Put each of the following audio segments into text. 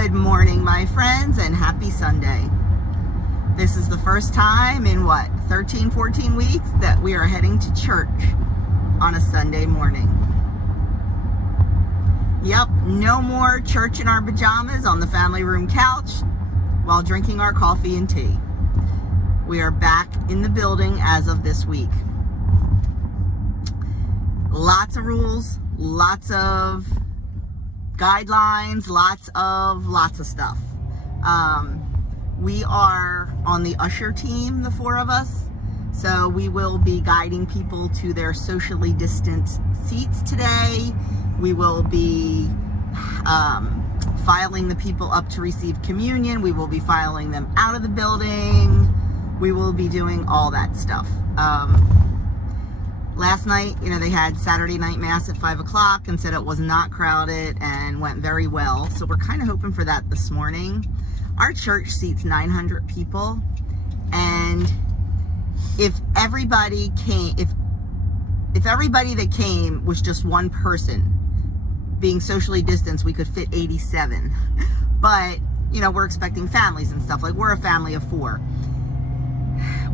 Good morning, my friends, and happy Sunday. This is the first time in 13, 14 weeks that we are heading to church on a Sunday morning. Yep, no more church in our pajamas on the family room couch while drinking our coffee and tea. We are back in the building as of this week. Lots of rules, lots of guidelines, lots of stuff. We are on the usher team, the four of us. So we will be guiding people to their socially distanced seats today. We will be filing the people up to receive communion. We will be filing them out of the building. We will be doing all that stuff. Last night, they had Saturday night mass at 5 o'clock and said it was not crowded and went very well. So we're kind of hoping for that this morning. Our church seats 900 people. And if everybody came, if everybody that came was just one person being socially distanced, we could fit 87. But, we're expecting families and stuff. Like, we're a family of 4.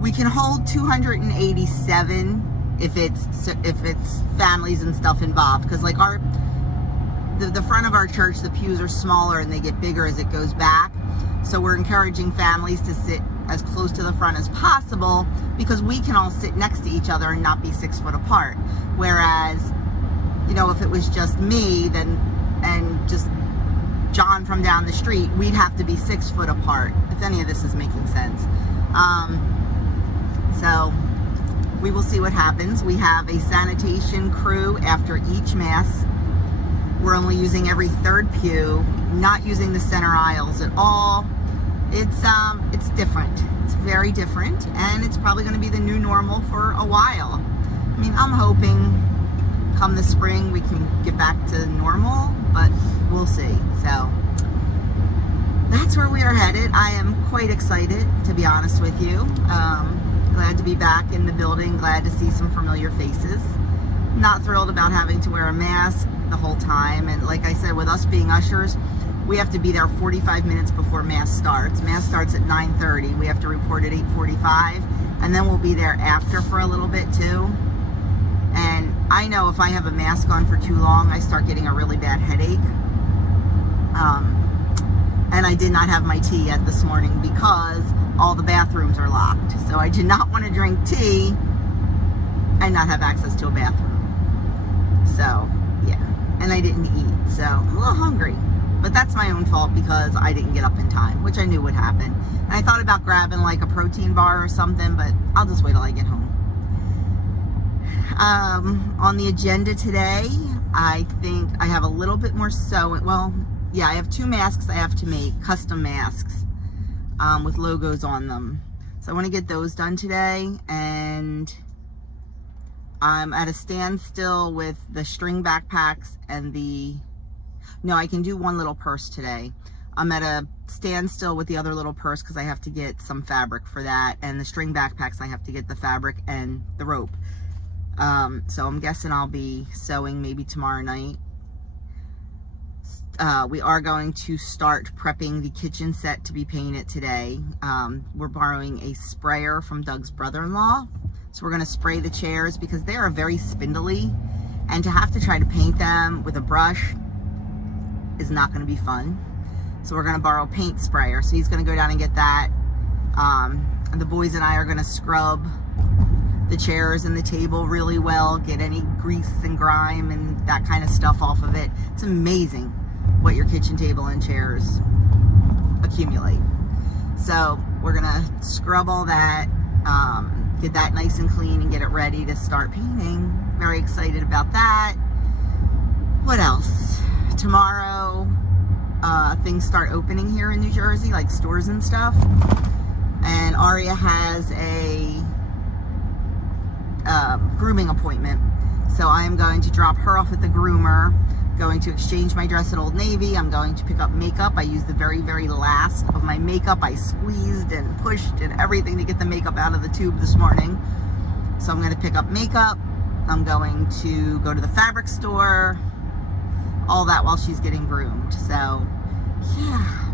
We can hold 287 if it's families and stuff involved, because like the front of our church, the pews are smaller and they get bigger as it goes back. So we're encouraging families to sit as close to the front as possible because we can all sit next to each other and not be 6 foot apart. Whereas, if it was just me and just John from down the street, we'd have to be 6 foot apart, if any of this is making sense. So we will see what happens. We have a sanitation crew after each mass. We're only using every third pew, not using the center aisles at all. It's different. It's very different, and it's probably going to be the new normal for a while. I mean, I'm hoping come the spring we can get back to normal, but we'll see. So that's where we are headed. I am quite excited, to be honest with you. Glad to be back in the building, glad to see some familiar faces. Not thrilled about having to wear a mask the whole time, and like I said, with us being ushers, we have to be there 45 minutes before mass starts. Mass starts at 9:30. We have to report at 8:45, and then we'll be there after for a little bit too. And I know if I have a mask on for too long, I start getting a really bad headache. And I did not have my tea yet this morning because all the bathrooms are locked. So I did not want to drink tea and not have access to a bathroom. So, yeah. And I didn't eat. So, I'm a little hungry. But that's my own fault because I didn't get up in time, which I knew would happen. And I thought about grabbing like a protein bar or something, but I'll just wait till I get home. On the agenda today, I think I have a little bit more sewing. Well, yeah, I have 2 masks I have to make, custom masks. With logos on them. So I want to get those done today, and I'm at a standstill with the string backpacks and I can do one little purse today. I'm at a standstill with the other little purse because I have to get some fabric for that, and the string backpacks I have to get the fabric and the rope. So I'm guessing I'll be sewing maybe tomorrow night. We are going to start prepping the kitchen set to be painted today. We're borrowing a sprayer from Doug's brother-in-law. So we're going to spray the chairs because they are very spindly, and to have to try to paint them with a brush is not going to be fun. So we're going to borrow a paint sprayer. So he's going to go down and get that. And the boys and I are going to scrub the chairs and the table really well, get any grease and grime and that kind of stuff off of it. It's amazing what your kitchen table and chairs accumulate. So we're gonna scrub all that, get that nice and clean and get it ready to start painting. Very excited about that. What else? Tomorrow, things start opening here in New Jersey, like stores and stuff. And Aria has a grooming appointment. So I am going to drop her off at the groomer, going to exchange my dress at Old Navy. I'm going to pick up makeup. I used the very, very last of my makeup. I squeezed and pushed and everything to get the makeup out of the tube this morning. So I'm going to pick up makeup. I'm going to go to the fabric store, all that while she's getting groomed. So yeah,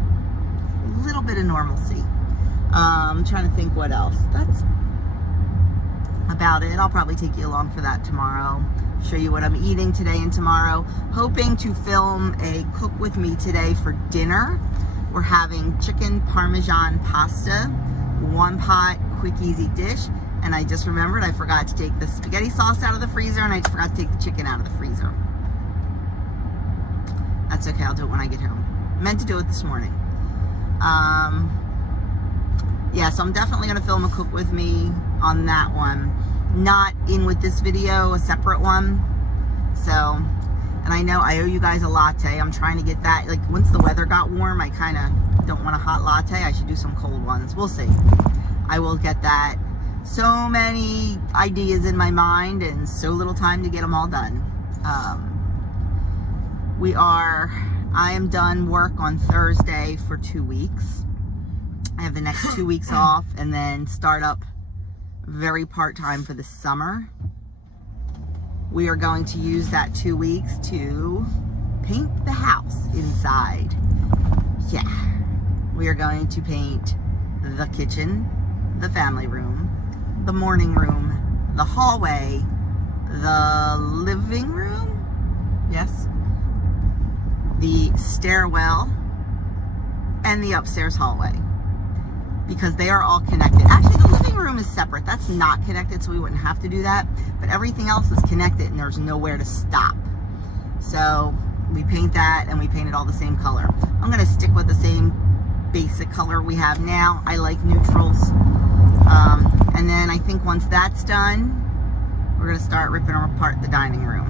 a little bit of normalcy. I'm trying to think what else. That's about it. I'll probably take you along for that tomorrow. Show you what I'm eating today and tomorrow. Hoping to film a cook with me today for dinner. We're having chicken parmesan pasta, one pot, quick easy dish. And I just remembered I forgot to take the spaghetti sauce out of the freezer, and I just forgot to take the chicken out of the freezer. That's okay, I'll do it when I get home. Meant to do it this morning. Yeah, so I'm definitely gonna film a cook with me on that one. Not in with this video, a separate one. So, and I know I owe you guys a latte. I'm trying to get that, like once the weather got warm, I kind of don't want a hot latte. I should do some cold ones. We'll see. I will get that. So many ideas in my mind and so little time to get them all done. I am done work on Thursday for 2 weeks. I have the next 2 weeks off and then start up very part-time for the summer. We are going to use that 2 weeks to paint the house inside. Yeah, we are going to paint the kitchen, the family room, the morning room, the hallway, the living room, yes, the stairwell, and the upstairs hallway, because they are all connected. Actually, the living room is separate. That's not connected, so we wouldn't have to do that. But everything else is connected, and there's nowhere to stop. So we paint that, and we paint it all the same color. I'm going to stick with the same basic color we have now. I like neutrals. And then I think once that's done, we're going to start ripping apart the dining room.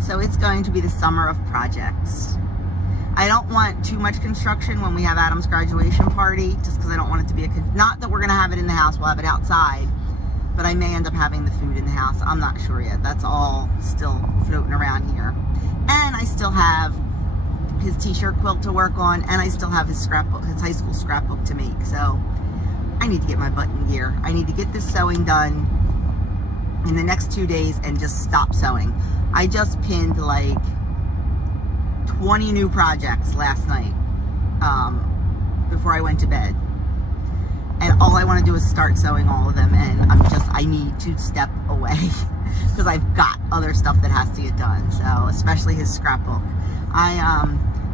So it's going to be the summer of projects. I don't want too much construction when we have Adam's graduation party, just because I don't want it to be not that we're going to have it in the house, we'll have it outside, but I may end up having the food in the house. I'm not sure yet. That's all still floating around here. And I still have his t-shirt quilt to work on, and I still have his scrapbook, his high school scrapbook to make. So I need to get my butt in gear. I need to get this sewing done in the next 2 days and just stop sewing. I just pinned like 20 new projects last night before I went to bed, and all I want to do is start sewing all of them, and I need to step away because I've got other stuff that has to get done. So especially his scrapbook.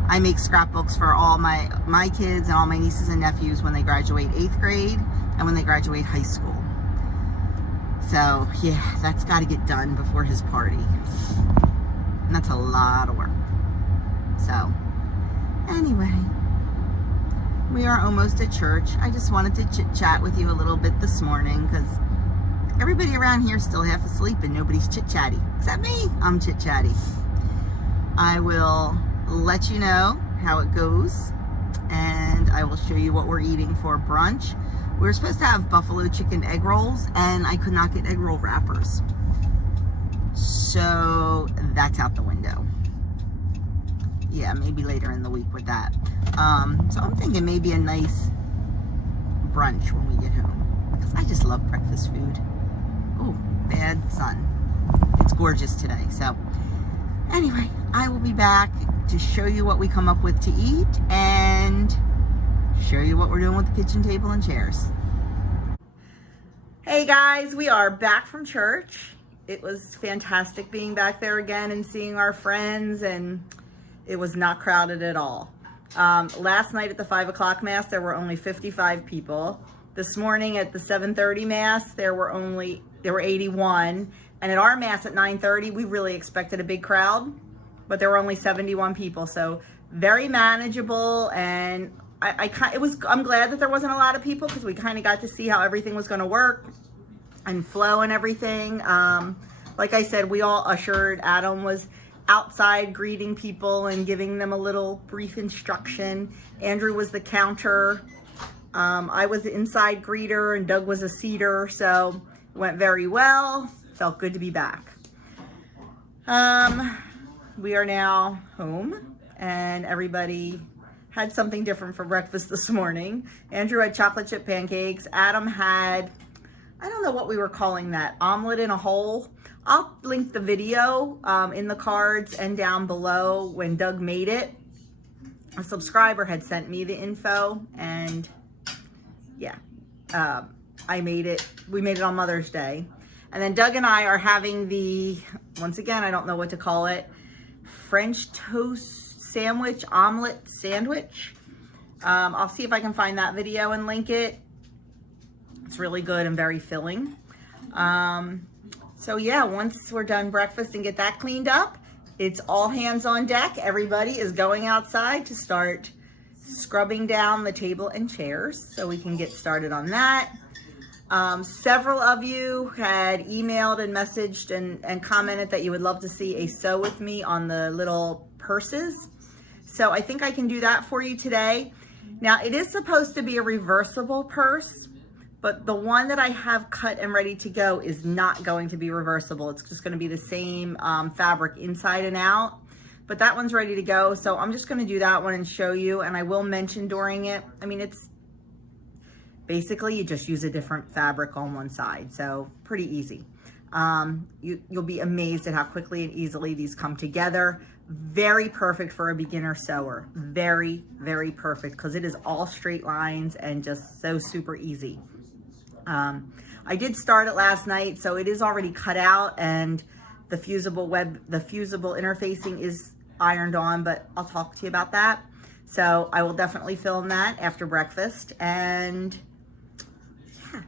I make scrapbooks for all my kids and all my nieces and nephews when they graduate 8th grade and when they graduate high school. So yeah, that's got to get done before his party, and that's a lot of work. So anyway, we are almost at church. I just wanted to chit chat with you a little bit this morning because everybody around here is still half asleep and nobody's chit chatty except me. I'm chit chatty. I will let you know how it goes, and I will show you what we're eating for brunch. We were supposed to have buffalo chicken egg rolls, and I could not get egg roll wrappers, so that's out the window. Yeah, maybe later in the week with that. So I'm thinking maybe a nice brunch when we get home, because I just love breakfast food. Oh, bad sun. It's gorgeous today. So anyway, I will be back to show you what we come up with to eat and show you what we're doing with the kitchen table and chairs. Hey guys, we are back from church. It was fantastic being back there again and seeing our friends, and it was not crowded at all. Last night at the 5 o'clock mass, there were only 55 people. This morning at the 7:30 mass, there were 81. And at our mass at 9:30, we really expected a big crowd, but there were only 71 people. So very manageable, and I'm glad that there wasn't a lot of people, because we kind of got to see how everything was going to work and flow and everything. Like I said, we all ushered. Adam was outside greeting people and giving them a little brief instruction. Andrew was the counter. I was the inside greeter, and Doug was a seater. So it went very well. Felt good to be back. We are now home, and everybody had something different for breakfast this morning. Andrew had chocolate chip pancakes. Adam had, I don't know what we were calling that, omelet in a hole. I'll link the video in the cards and down below when Doug made it. a subscriber had sent me the info, and yeah, we made it on Mother's Day. And then Doug and I are having the, once again, I don't know what to call it, French toast sandwich, omelet sandwich. I'll see if I can find that video and link it. It's really good and very filling. So yeah, once we're done breakfast and get that cleaned up, it's all hands on deck. Everybody is going outside to start scrubbing down the table and chairs so we can get started on that. Several of you had emailed and messaged and commented that you would love to see a sew with me on the little purses. So I think I can do that for you today. Now, it is supposed to be a reversible purse, but the one that I have cut and ready to go is not going to be reversible. It's just going to be the same fabric inside and out, but that one's ready to go. So I'm just going to do that one and show you, and I will mention during it. I mean, it's basically you just use a different fabric on one side, so pretty easy. You'll be amazed at how quickly and easily these come together. Very perfect for a beginner sewer. Very, very perfect, because it is all straight lines and just so super easy. I did start it last night, so it is already cut out, and the fusible interfacing is ironed on, but I'll talk to you about that. So I will definitely film that after breakfast. And yeah,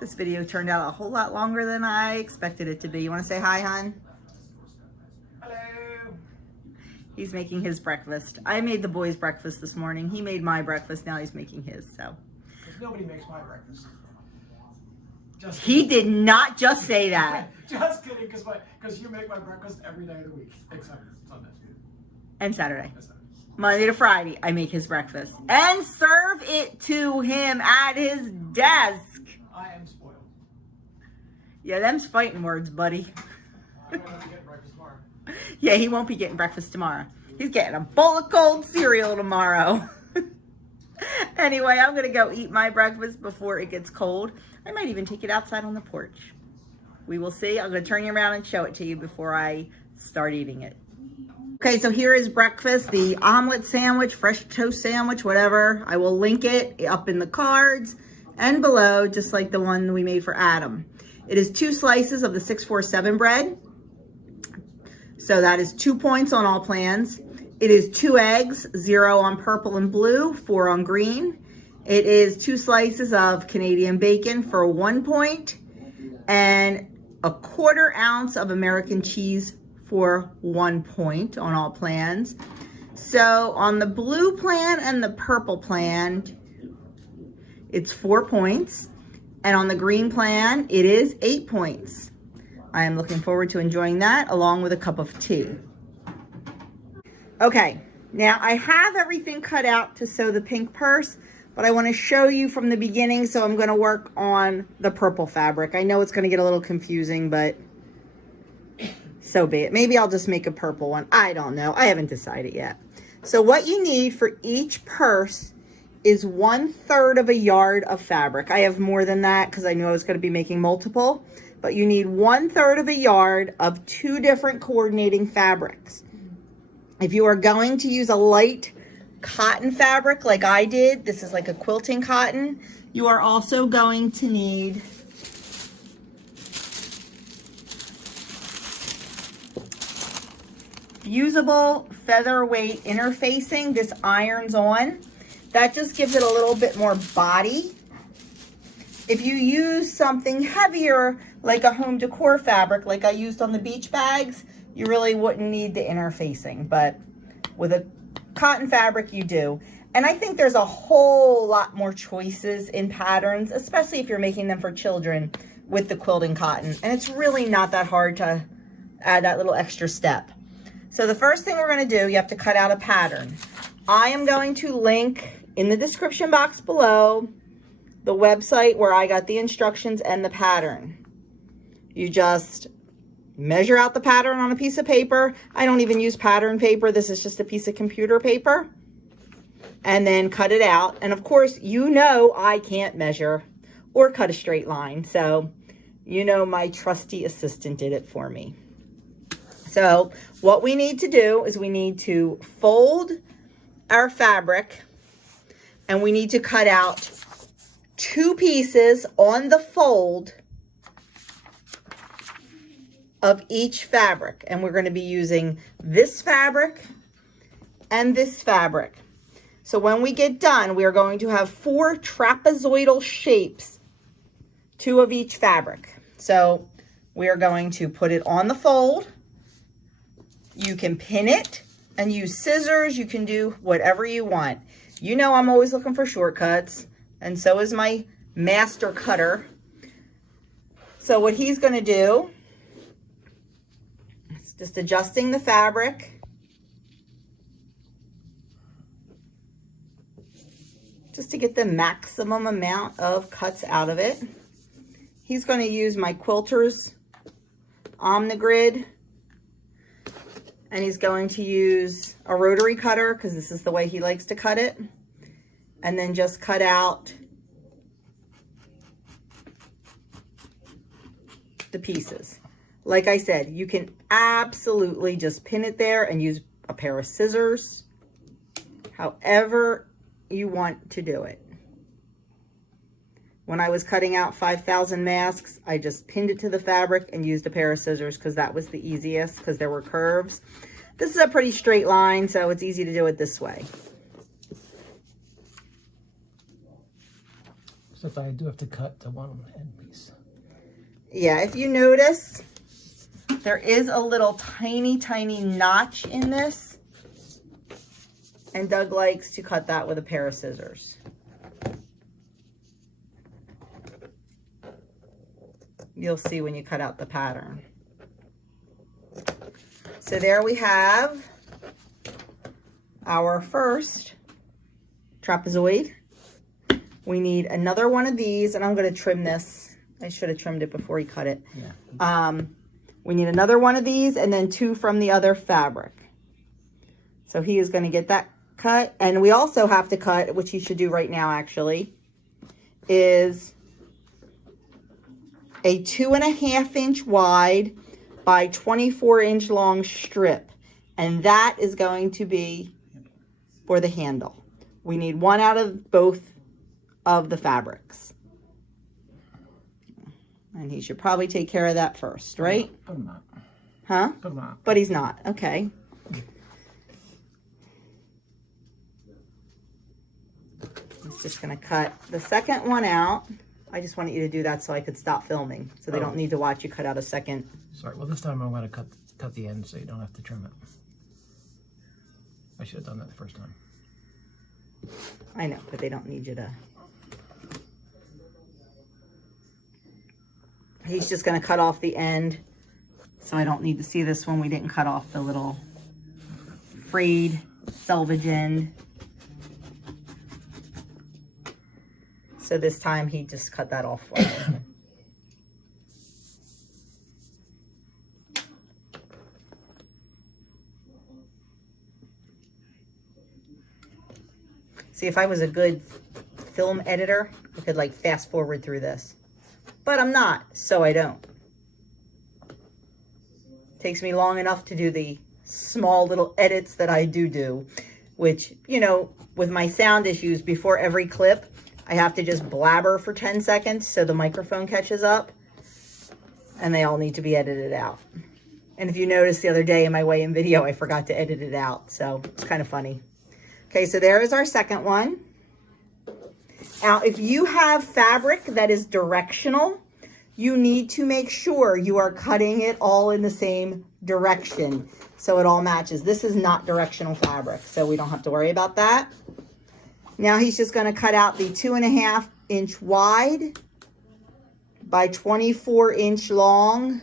this video turned out a whole lot longer than I expected it to be. You want to say hi, hon? Hello. He's making his breakfast. I made the boys' breakfast this morning. He made my breakfast. Now he's making his. So Because nobody makes my breakfast. He did not just say that. Just kidding, because you make my breakfast every day of the week, except Sunday. And Saturday. Monday to Friday, I make his breakfast and serve it to him at his desk. I am spoiled. Yeah, them's fighting words, buddy. I'm going to be getting breakfast tomorrow. Yeah, he won't be getting breakfast tomorrow. He's getting a bowl of cold cereal tomorrow. Anyway, I'm going to go eat my breakfast before it gets cold. I might even take it outside on the porch. We will see. I'm going to turn you around and show it to you before I start eating it. Okay, so here is breakfast, the omelet sandwich, fresh toast sandwich, whatever. I will link it up in the cards and below, just like the one we made for Adam. It is 2 slices of the 647 bread. So that is 2 points on all plans. It is 2 eggs, 0 on purple and blue, 4 on green. It is 2 slices of Canadian bacon for 1 point, and a 1/4 ounce of American cheese for 1 point on all plans. So on the blue plan and the purple plan, it's 4 points. And on the green plan, it is 8 points. I am looking forward to enjoying that along with a cup of tea. Okay, now I have everything cut out to sew the pink purse, but I want to show you from the beginning, so I'm going to work on the purple fabric. I know it's going to get a little confusing, but so be it. Maybe I'll just make a purple one. I don't know. I haven't decided yet. So what you need for each purse is 1/3 of a yard of fabric. I have more than that because I knew I was going to be making multiple, but you need 1/3 of a yard of 2 different coordinating fabrics. If you are going to use a light cotton fabric like I did, this is like a quilting cotton, you are also going to need fusible featherweight interfacing. This irons on. That just gives it a little bit more body. If you use something heavier like a home decor fabric like I used on the beach bags, you really wouldn't need the interfacing, but with a cotton fabric you do. And I think there's a whole lot more choices in patterns, especially if you're making them for children with the quilting cotton. And it's really not that hard to add that little extra step. So the first thing we're going to do, you have to cut out a pattern. I am going to link in the description box below the website where I got the instructions and the pattern. You just measure out the pattern on a piece of paper. I don't even use pattern paper. This is just a piece of computer paper. And then cut it out. And of course, you know I can't measure or cut a straight line. So, you know my trusty assistant did it for me. So what we need to do is we need to fold our fabric and we need to cut out 2 pieces on the fold of each fabric. And we're going to be using this fabric and this fabric. So when we get done, we are going to have 4 trapezoidal shapes, 2 of each fabric. So we are going to put it on the fold. You can pin it and use scissors. You can do whatever you want. You know I'm always looking for shortcuts, and so is my master cutter. So what he's going to do is just adjusting the fabric. Just to get the maximum amount of cuts out of it. He's going to use my Quilter's Omnigrid, and he's going to use a rotary cutter because this is the way he likes to cut it, and then just cut out the pieces. Like I said, you can absolutely just pin it there and use a pair of scissors, however you want to do it. When I was cutting out 5,000 masks, I just pinned it to the fabric and used a pair of scissors because that was the easiest because there were curves. This is a pretty straight line, so it's easy to do it this way. Except I do have to cut to one end piece. Yeah, if you notice, there is a little tiny, tiny notch in this. And Doug likes to cut that with a pair of scissors. You'll see when you cut out the pattern. So there we have our first trapezoid. We need another one of these, and I'm going to trim this. I should have trimmed it before he cut it. Yeah. We need another one of these and then 2 from the other fabric. So he is going to get that cut. And we also have to cut, which he should do right now actually, is a 2.5 inch wide by 24 inch long strip. And that is going to be for the handle. We need 1 out of both of the fabrics. And he should probably take care of that first, right? But I'm not. Huh? But I'm not. But he's not. Okay. He's just going to cut the second one out. I just wanted you to do that so I could stop filming, so they don't need to watch you cut out a second. Sorry. Well, this time I'm going to cut the end so you don't have to trim it. I should have done that the first time. I know, but they don't need you to. He's just going to cut off the end, so I don't need to see this one. We didn't cut off the little frayed selvage end. So this time he just cut that off for me. See, if I was a good film editor, I could like fast forward through this. But I'm not, so I don't. Takes me long enough to do the small little edits that I do, which, you know, with my sound issues, before every clip, I have to just blabber for 10 seconds so the microphone catches up, and they all need to be edited out. And if you noticed the other day in my weigh-in video, I forgot to edit it out, so it's kind of funny. Okay, so there is our second one. Now, if you have fabric that is directional, you need to make sure you are cutting it all in the same direction so it all matches. This is not directional fabric, so we don't have to worry about that. Now he's just going to cut out the 2.5 inch wide by 24 inch long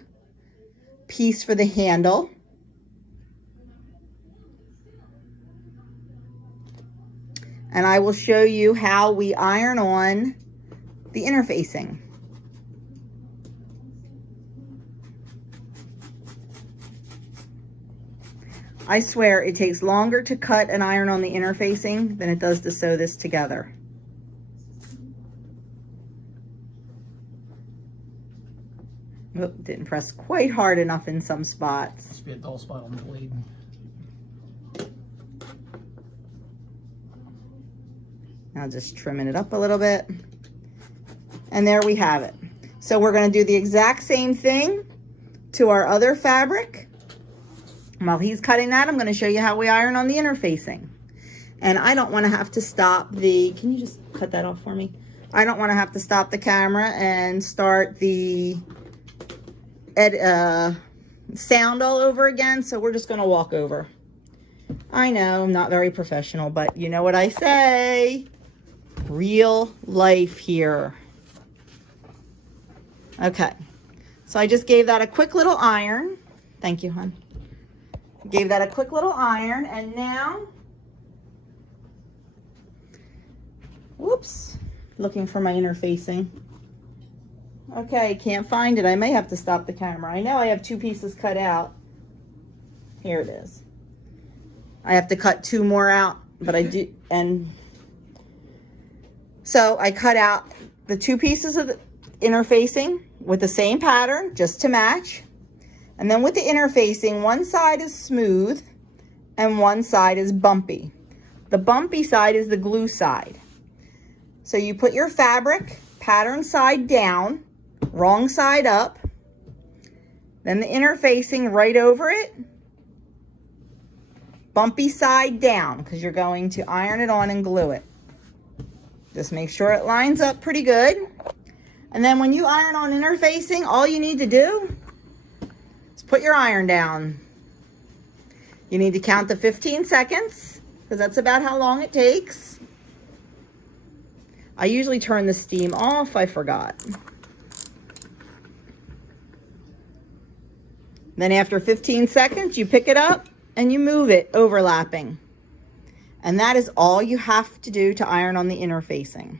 piece for the handle. And I will show you how we iron on the interfacing. I swear it takes longer to cut and iron on the interfacing than it does to sew this together. Oh, didn't press quite hard enough in some spots. Must be a dull spot on the blade. Now just trimming it up a little bit. And there we have it. So we're going to do the exact same thing to our other fabric. While he's cutting that, I'm going to show you how we iron on the interfacing. And I don't want to have to stop the, can you just cut that off for me? I don't want to have to stop the camera and start the sound all over again. So we're just going to walk over. I know I'm not very professional, but you know what I say. Real life here. Okay. So I just gave that a quick little iron. Thank you, hon. Gave that a quick little iron. And now, whoops. Looking for my interfacing. Okay, can't find it. I may have to stop the camera. I know I have 2 pieces cut out. Here it is. I have to cut 2 more out, but I do, and so I cut out the 2 pieces of the interfacing with the same pattern, just to match. And then with the interfacing, one side is smooth and one side is bumpy. The bumpy side is the glue side. So you put your fabric pattern side down, wrong side up, then the interfacing right over it, bumpy side down, because you're going to iron it on and glue it. Just make sure it lines up pretty good. And then when you iron on interfacing, all you need to do is put your iron down. You need to count to 15 seconds, because that's about how long it takes. I usually turn the steam off. I forgot. Then after 15 seconds, you pick it up and you move it, overlapping. And that is all you have to do to iron on the interfacing.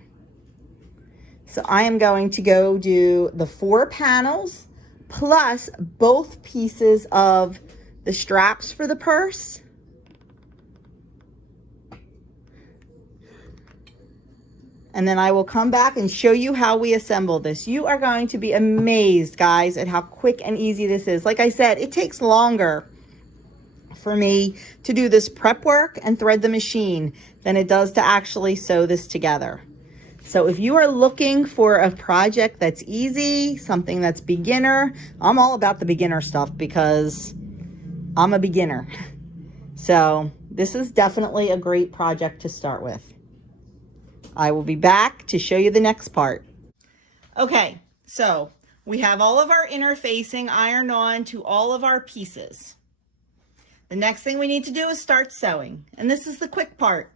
So I am going to go do the 4 panels plus both pieces of the straps for the purse. And then I will come back and show you how we assemble this. You are going to be amazed, guys, at how quick and easy this is. Like I said, it takes longer for me to do this prep work and thread the machine than it does to actually sew this together. So if you are looking for a project that's easy, something that's beginner, I'm all about the beginner stuff because I'm a beginner. So this is definitely a great project to start with. I will be back to show you the next part. Okay, so we have all of our interfacing ironed on to all of our pieces. The next thing we need to do is start sewing, and this is the quick part.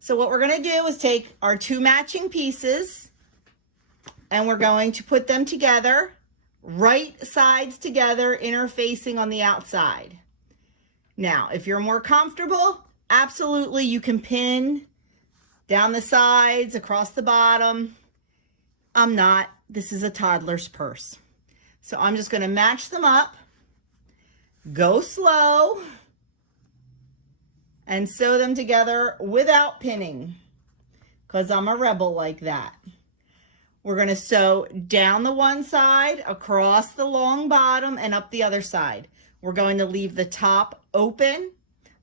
So what we're going to do is take our 2 matching pieces and we're going to put them together, right sides together, interfacing on the outside. Now, if you're more comfortable, absolutely you can pin down the sides, across the bottom. I'm not. This is a toddler's purse. So I'm just going to match them up, go slow, and sew them together without pinning, because I'm a rebel like that. We're going to sew down the one side, across the long bottom, and up the other side. We're going to leave the top open.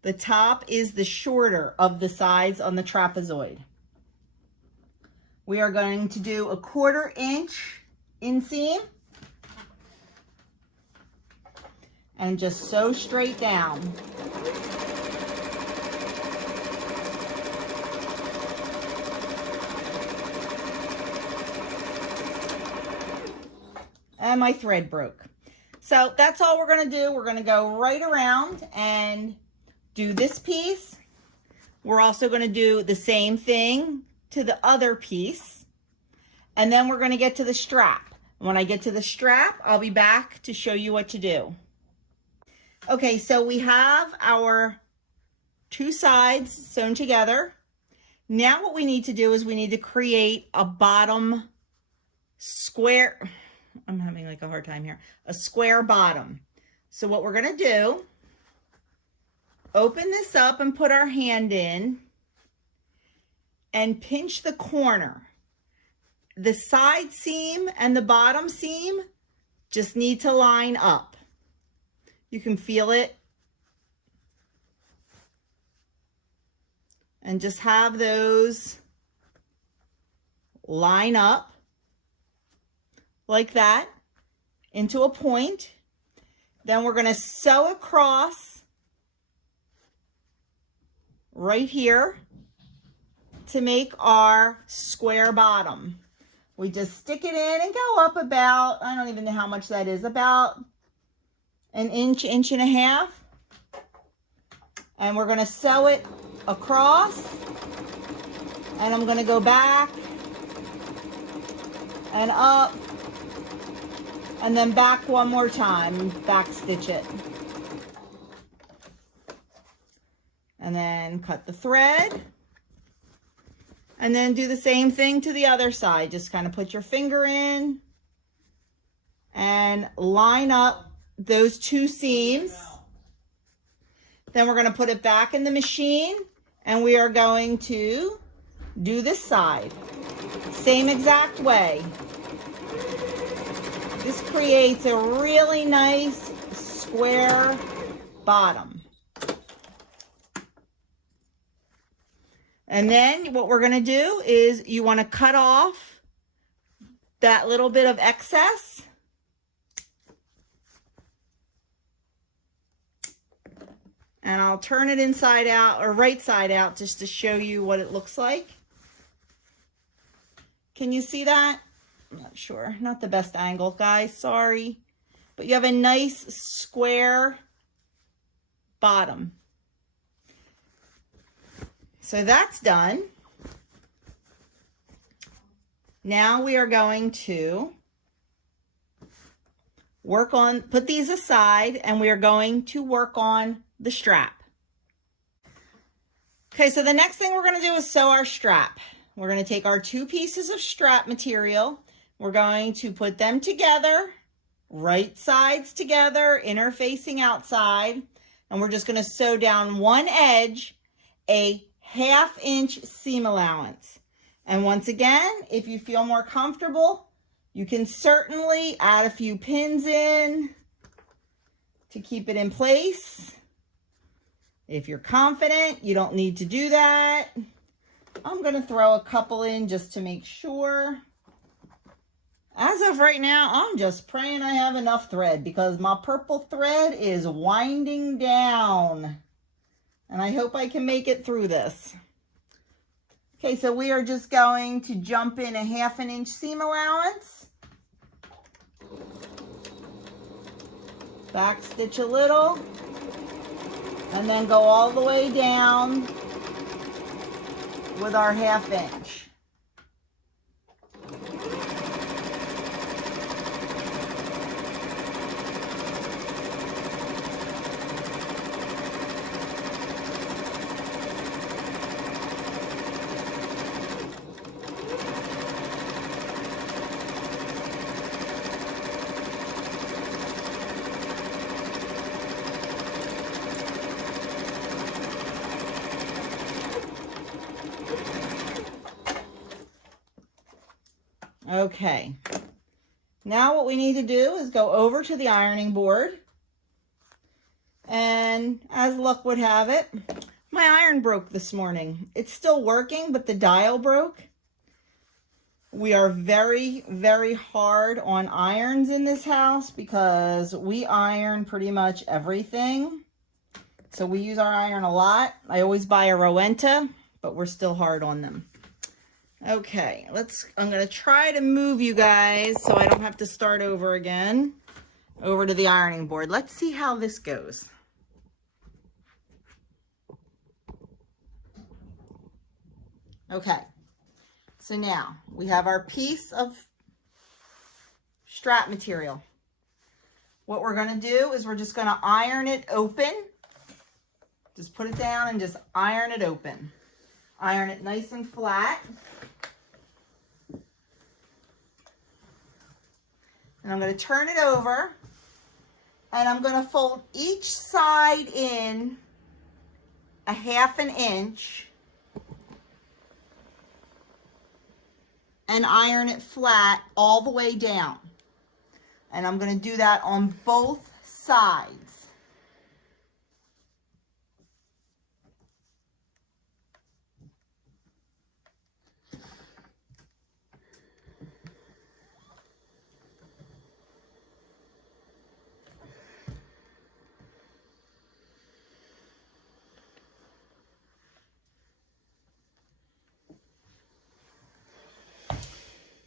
The top is the shorter of the sides on the trapezoid. We are going to do a 1/4 inch inseam and just sew straight down. And my thread broke. So that's all we're going to do. We're going to go right around and do this piece. We're also going to do the same thing to the other piece. And then we're going to get to the strap. When I get to the strap, I'll be back to show you what to do. Okay, so we have our 2 sides sewn together. Now what we need to do is we need to create a bottom square. I'm having like a hard time here. A square bottom. So what we're going to do, open this up and put our hand in and pinch the corner. The side seam and the bottom seam just need to line up. You can feel it. and just have those line up like that into a point. Then we're going to sew across right here to make our square bottom. We just stick it in and go up about, I don't even know how much that is, about an inch, inch and a half. And we're going to sew it across. And I'm going to go back and up and then back one more time, back stitch it. And then cut the thread. And then do the same thing to the other side. Just kind of put your finger in and line up those two seams. Then we're going to put it back in the machine and we are going to do this side. Same exact way. This creates a really nice square bottom. And then what we're going to do is you want to cut off that little bit of excess. And I'll turn it inside out or right side out just to show you what it looks like. Can you see that? I'm not sure. Not the best angle, guys. Sorry. But you have a nice square bottom. So that's done. Now we are going to put these aside and we are going to work on the strap. Okay, so the next thing we're going to do is sew our strap. We're going to take our two pieces of strap material. We're going to put them together, right sides together, interfacing outside, and we're just going to sew down one edge, a 1/2 inch seam allowance. And once again, if you feel more comfortable, you can certainly add a few pins in to keep it in place. If you're confident, you don't need to do that. I'm going to throw a couple in just to make sure. As of right now, I'm just praying I have enough thread because my purple thread is winding down. And I hope I can make it through this. Okay, so we are just going to jump in a 1/2 inch seam allowance. Back stitch a little. And then go all the way down with our 1/2 inch. Okay, now what we need to do is go over to the ironing board, and as luck would have it, my iron broke this morning. It's still working, but the dial broke. We are very, very hard on irons in this house because we iron pretty much everything. So we use our iron a lot. I always buy a Rowenta, but we're still hard on them. Okay, I'm going to try to move you guys so I don't have to start over again, over to the ironing board. Let's see how this goes. Okay, so now we have our piece of strap material. What we're going to do is we're just going to iron it open. Just put it down and just iron it open. Iron it nice and flat. And I'm going to turn it over and I'm going to fold each side in a 1/2 inch and iron it flat all the way down. And I'm going to do that on both sides.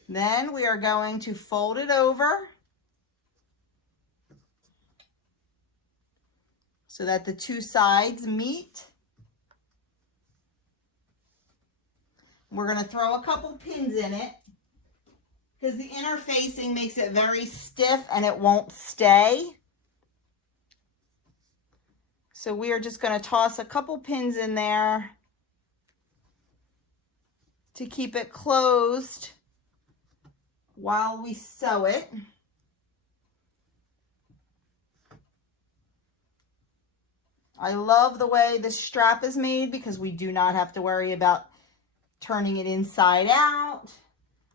Then we are going to fold it over so that the two sides meet. We're going to throw a couple pins in it because the interfacing makes it very stiff and it won't stay. So we are just going to toss a couple pins in there to keep it closed while we sew it. I love the way this strap is made because we do not have to worry about turning it inside out,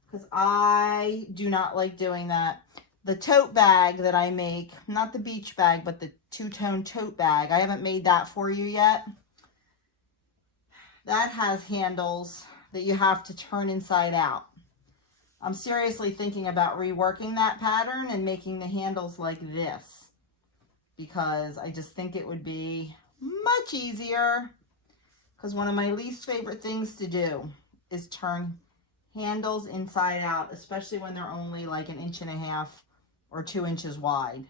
because I do not like doing that. The tote bag that I make, not the beach bag, but the two-tone tote bag, I haven't made that for you yet. That has handles that you have to turn inside out. I'm seriously thinking about reworking that pattern and making the handles like this, because I just think it would be much easier. Because one of my least favorite things to do is turn handles inside out, especially when they're only like 1.5 inches or 2 inches wide.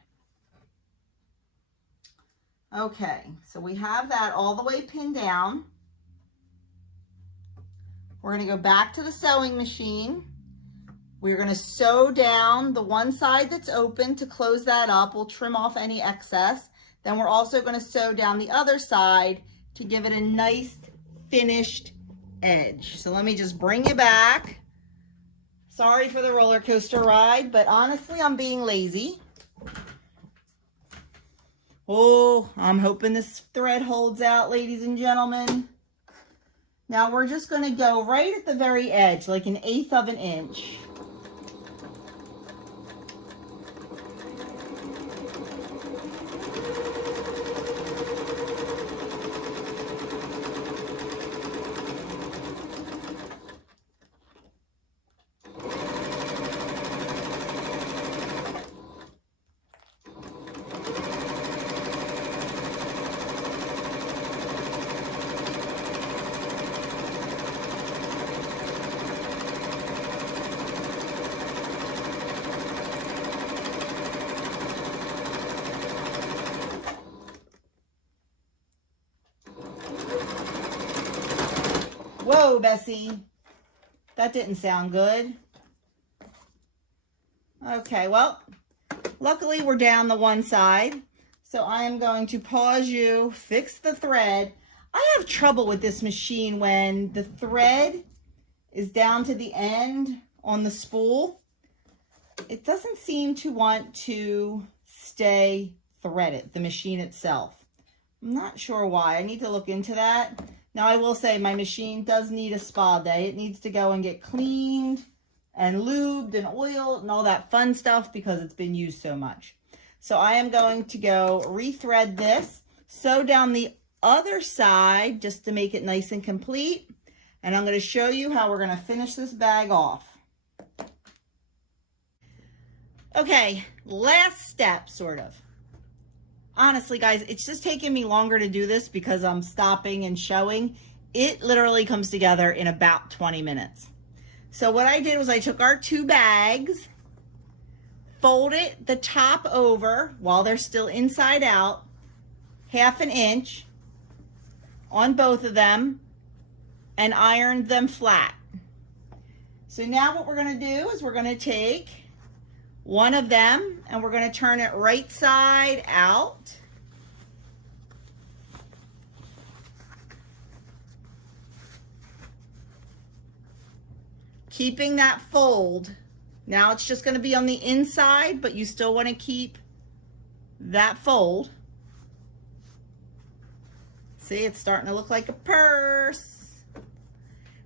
Okay, so we have that all the way pinned down. We're going to go back to the sewing machine. We're going to sew down the one side that's open to close that up. We'll trim off any excess. Then we're also going to sew down the other side to give it a nice finished edge. So let me just bring you back. Sorry for the roller coaster ride, but honestly, I'm being lazy. Oh, I'm hoping this thread holds out, ladies and gentlemen. Now we're just going to go right at the very edge, like 1/8 of an inch. Whoa, Bessie, that didn't sound good. Okay, well, luckily we're down the one side, so I am going to pause you, fix the thread. I have trouble with this machine when the thread is down to the end on the spool. It doesn't seem to want to stay threaded, the machine itself. I'm not sure why. I need to look into that. Now, I will say my machine does need a spa day. It needs to go and get cleaned and lubed and oiled and all that fun stuff because it's been used so much. So I am going to go rethread this, sew down the other side just to make it nice and complete. And I'm going to show you how we're going to finish this bag off. Okay, last step, sort of. Honestly, guys, it's just taking me longer to do this because I'm stopping and showing. It literally comes together in about 20 minutes. So what I did was I took our two bags, folded the top over while they're still inside out, 1/2 inch on both of them, and ironed them flat. So now what we're going to do is we're going to take one of them and we're going to turn it right side out. Keeping that fold. Now it's just going to be on the inside, but you still want to keep that fold. See, it's starting to look like a purse.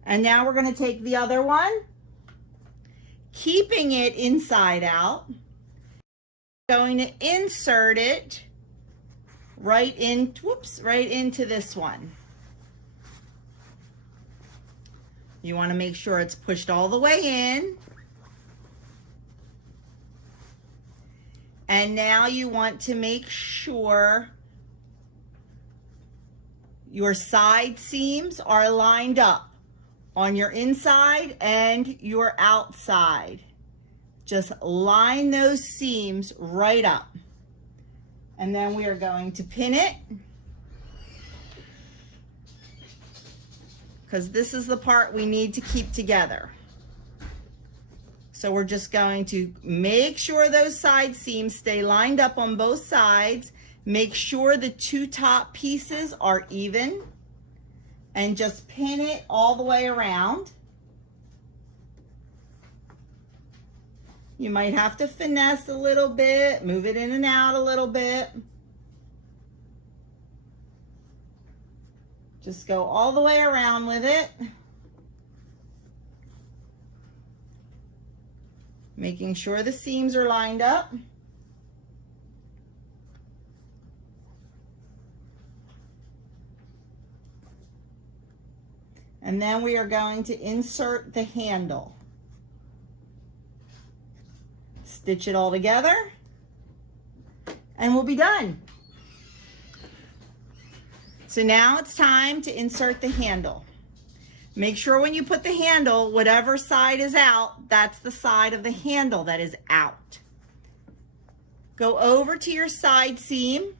And now we're going to take the other one, keeping it inside out, going to insert it right into this one. You want to make sure it's pushed all the way in. And now you want to make sure your side seams are lined up, on your inside and your outside. Just line those seams right up. And then we are going to pin it, because this is the part we need to keep together. So we're just going to make sure those side seams stay lined up on both sides. Make sure the two top pieces are even, and just pin it all the way around. You might have to finesse a little bit, move it in and out a little bit. Just go all the way around with it. Making sure the seams are lined up. And then we are going to insert the handle. Stitch it all together, and we'll be done. So now it's time to insert the handle. Make sure when you put the handle, whatever side is out, that's the side of the handle that is out. Go over to your side seam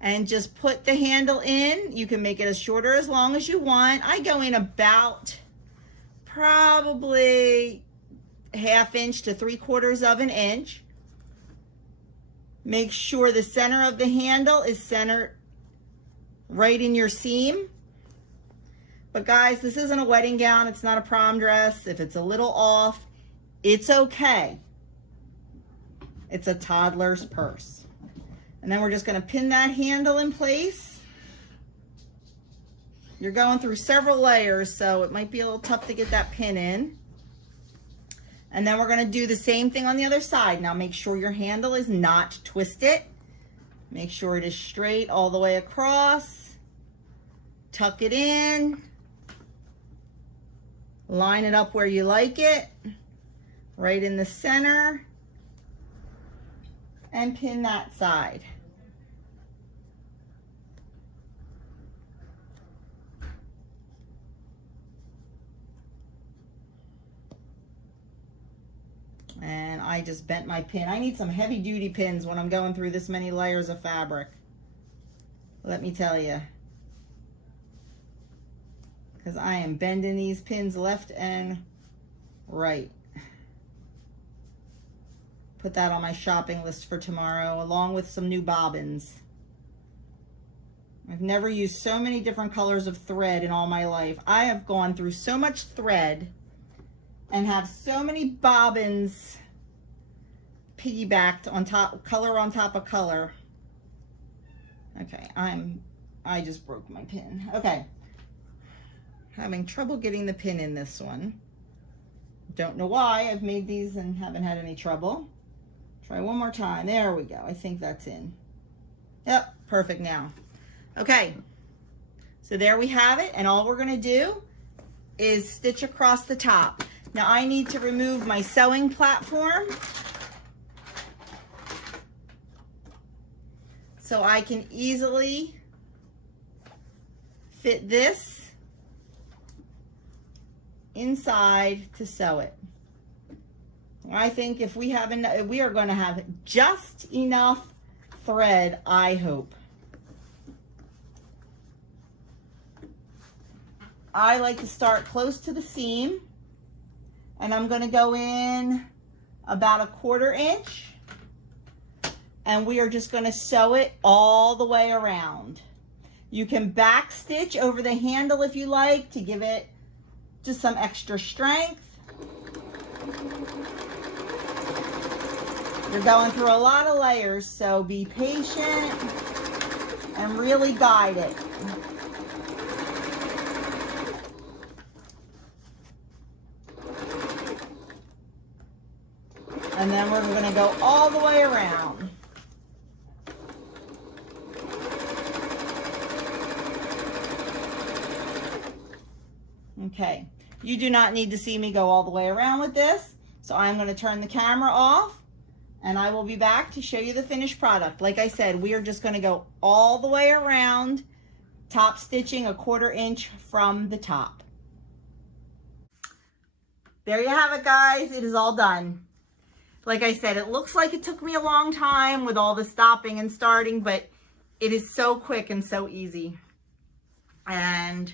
and just put the handle in. You can make it as short or as long as you want. I go in about probably 1/2 inch to 3/4 of an inch. Make sure the center of the handle is centered right in your seam. But guys, this isn't a wedding gown. It's not a prom dress. If it's a little off, it's okay. It's a toddler's purse. And then we're just going to pin that handle in place. You're going through several layers, so it might be a little tough to get that pin in. And then we're going to do the same thing on the other side. Now make sure your handle is not twisted. Make sure it is straight all the way across. Tuck it in. Line it up where you like it. Right in the center. And pin that side. And I just bent my pin. I need some heavy duty pins when I'm going through this many layers of fabric. Let me tell you. Because I am bending these pins left and right. Put that on my shopping list for tomorrow, along with some new bobbins. I've never used so many different colors of thread in all my life. I have gone through so much thread and have so many bobbins piggybacked on top, color on top of color. Okay, I just broke my pin. Okay, having trouble getting the pin in this one. Don't know why. I've made these and haven't had any trouble. Try one more time. There we go. I think that's in. Yep, perfect now. Okay, so there we have it, and all we're gonna do is stitch across the top. Now I need to remove my sewing platform so I can easily fit this inside to sew it. I think if we have enough, we are going to have just enough thread, I hope. I like to start close to the seam, and I'm going to go in about 1/4 inch, and we are just going to sew it all the way around. You can back stitch over the handle if you like to give it just some extra strength. You're going through a lot of layers, so be patient and really guide it. And then we're going to go all the way around. Okay, you do not need to see me go all the way around with this, so I'm going to turn the camera off, and I will be back to show you the finished product. Like I said, we are just going to go all the way around, top stitching 1/4 inch from the top. there you have it, guys. It is all done. Like I said, it looks like it took me a long time with all the stopping and starting, but it is so quick and so easy. And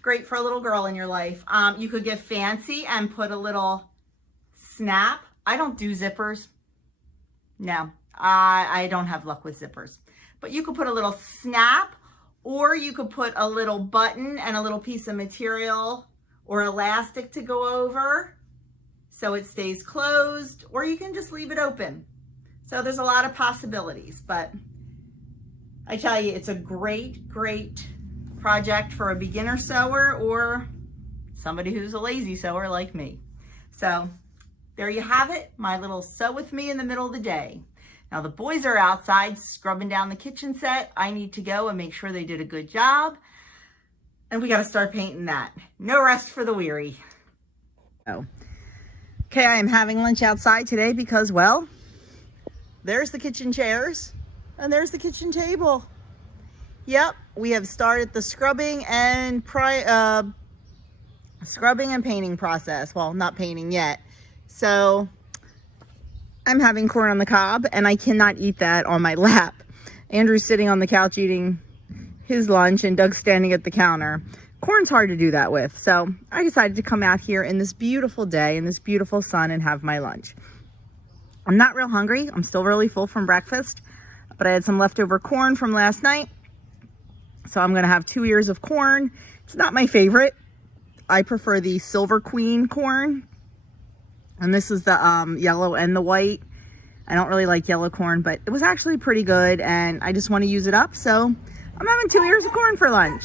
great for a little girl in your life. You could get fancy and put a little snap. I don't do zippers. No, I don't have luck with zippers. But you could put a little snap, or you could put a little button and a little piece of material or elastic to go over so it stays closed, or you can just leave it open. So there's a lot of possibilities, but I tell you, it's a great, great project for a beginner sewer or somebody who's a lazy sewer like me. So there you have it, my little sew with me in the middle of the day. Now the boys are outside scrubbing down the kitchen set. I need to go and make sure they did a good job. And we got to start painting that. No rest for the weary. Oh. Okay, I am having lunch outside today because, well, there's the kitchen chairs and there's the kitchen table. Yep, we have started the scrubbing and painting process. Well, not painting yet. So I'm having corn on the cob and I cannot eat that on my lap. Andrew's sitting on the couch eating his lunch and Doug's standing at the counter. Corn's hard to do that with. So I decided to come out here in this beautiful day, in this beautiful sun, and have my lunch. I'm not real hungry. I'm still really full from breakfast, but I had some leftover corn from last night. So I'm gonna have 2 ears of corn. It's not my favorite. I prefer the Silver Queen corn. And this is the yellow and the white. I don't really like yellow corn, but it was actually pretty good and I just want to use it up. So I'm having 2 ears of corn for lunch.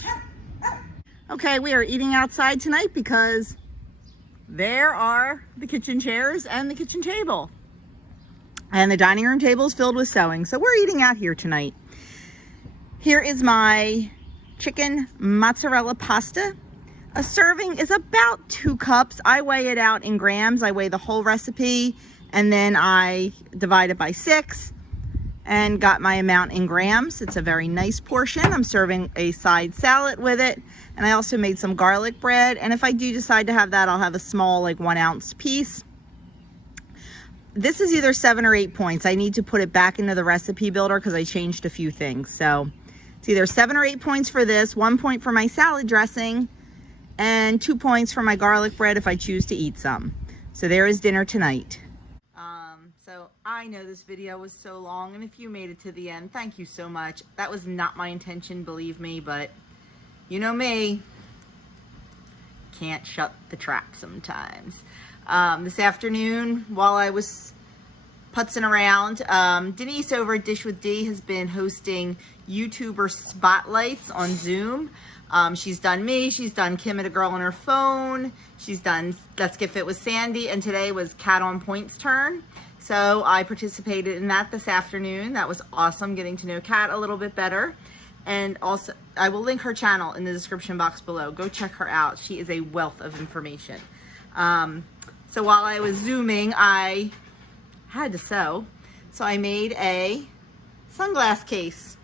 Okay, we are eating outside tonight because there are the kitchen chairs and the kitchen table. And the dining room table is filled with sewing. So we're eating out here tonight. Here is my chicken mozzarella pasta. A serving is about 2 cups. I weigh it out in grams. I weigh the whole recipe and then I divide it by 6 and got my amount in grams. It's a very nice portion. I'm serving a side salad with it. And I also made some garlic bread. And if I do decide to have that, I'll have a small, like 1 ounce piece. This is either 7 or 8 points. I need to put it back into the recipe builder because I changed a few things. So it's either 7 or 8 points for this, 1 point for my salad dressing, and 2 points for my garlic bread if I choose to eat some. So there is dinner tonight. So I know this video was so long, and if you made it to the end, thank you so much. That was not my intention, believe me, but you know me, can't shut the trap sometimes. This afternoon, while I was putzing around, Denise over at Dish with D has been hosting YouTuber spotlights on Zoom. She's done me, she's done Kim at A Girl on Her Phone, she's done Let's Get Fit with Sandy, and today was Cat on Point's turn. So I participated in that this afternoon. That was awesome, getting to know Cat a little bit better. And also, I will link her channel in the description box below. Go check her out. She is a wealth of information. So while I was Zooming, I had to sew. So I made a sunglass case.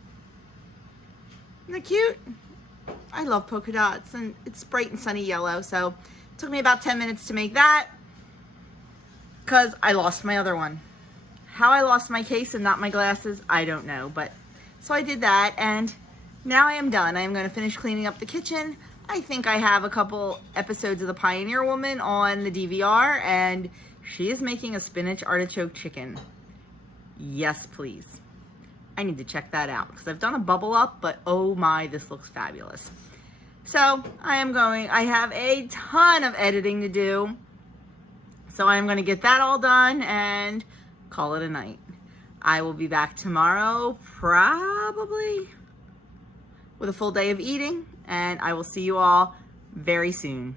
Isn't that cute? I love polka dots and it's bright and sunny yellow. So it took me about 10 minutes to make that because I lost my other one. How I lost my case and not my glasses, I don't know. But so I did that and now I am done. I am going to finish cleaning up the kitchen. I think I have a couple episodes of The Pioneer Woman on the DVR and she is making a spinach artichoke chicken. Yes, please. I need to check that out because I've done a bubble up, but oh my, this looks fabulous. So I have a ton of editing to do. So I'm going to get that all done and call it a night. I will be back tomorrow, probably with a full day of eating, and I will see you all very soon.